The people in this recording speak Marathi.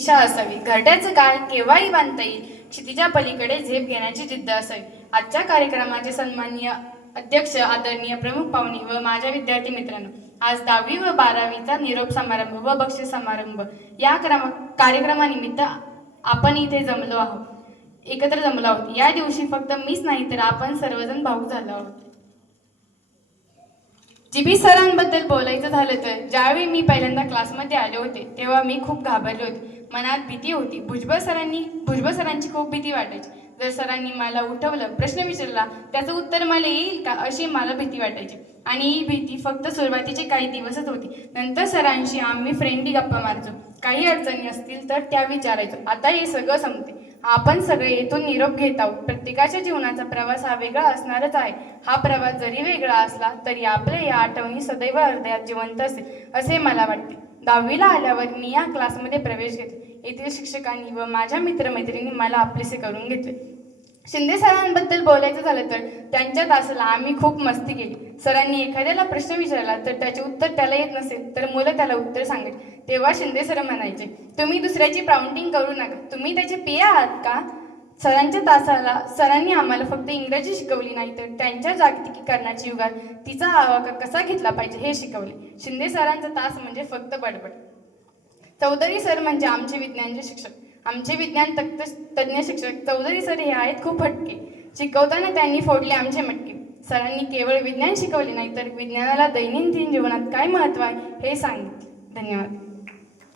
दिशा असावी, घरट्याचं काय केव्हाही बांधता येईल, क्षितिजा पलीकडे झेप घेण्याची जिद्द असावी. आजच्या कार्यक्रमाचे सन्माननीय अध्यक्ष, आदरणीय प्रमुख पाहुणे व माझ्या विद्यार्थी मित्रांनो, आज 10वी व 12वीचा निरोप समारंभ व बक्षीस समारंभ या कार्यक्रमानिमित्त आपण इथे एकत्र जमलो आहोत. या दिवशी फक्त मीच नाही तर आपण सर्वजण भाऊक झालो आहोत. जीबी सरांबद्दल बोलायचं झालं तर ज्यावेळी मी पहिल्यांदा क्लासमध्ये आले होते तेव्हा मी खूप घाबरले होते. मनात भीती होती. भुजबळ सरांची खूप भीती वाटायची. जर सरांनी मला उठवलं, प्रश्न विचारला, त्याचं उत्तर मला येईल का अशी मला भीती वाटायची. आणि ही भीती फक्त सुरुवातीचे काही दिवसच होती. नंतर सरांशी आम्ही फ्रेंडली गप्पा मारायचो. काही अडचणी असतील तर त्या विचारायचो. आता हे सगळं संपते. आपण सगळे येथून निरोप घेत आहोत. प्रत्येकाच्या जीवनाचा प्रवास हा वेगळा असणारच आहे. हा प्रवास जरी वेगळा असला तरी आपल्या या आठवणी सदैव हृदयात जिवंत असेल असे मला वाटते. 10वीला आल्यावर मी या क्लासमध्ये प्रवेश घेतला. येथील शिक्षकांनी व माझ्या मित्रमैत्रिणी मला आपलेसे करून घेतले. शिंदे सरांबद्दल बोलायचं झालं तर त्यांच्या तासाला आम्ही खूप मस्ती केली. सरांनी एखाद्याला प्रश्न विचारला तर त्याचे उत्तर त्याला येत नसेल तर मुलं त्याला उत्तर सांगेल. तेव्हा शिंदे सर म्हणायचे, तुम्ही दुसऱ्याची प्राउंटिंग करू नका, तुम्ही त्याचे पेय आहात का? सरांच्या तासाला सरांनी आम्हाला फक्त इंग्रजी शिकवली नाही तर त्यांच्या जागतिकीकरणाच्या युगात तिचा आवाका कसा घेतला पाहिजे हे शिकवले. शिंदे सरांचा तास म्हणजे फक्त बडबड. चौधरी सर म्हणजे आमचे विज्ञानचे शिक्षक. आमचे विज्ञान तज्ज्ञ शिक्षक चौधरी सर हे आहेत खूप हटके. शिकवताना त्यांनी फोडले आमचे मटके. सरांनी केवळ विज्ञान शिकवले नाही तर विज्ञानाला दैनंदिन जीवनात काय महत्त्व आहे हे सांगितले. धन्यवाद.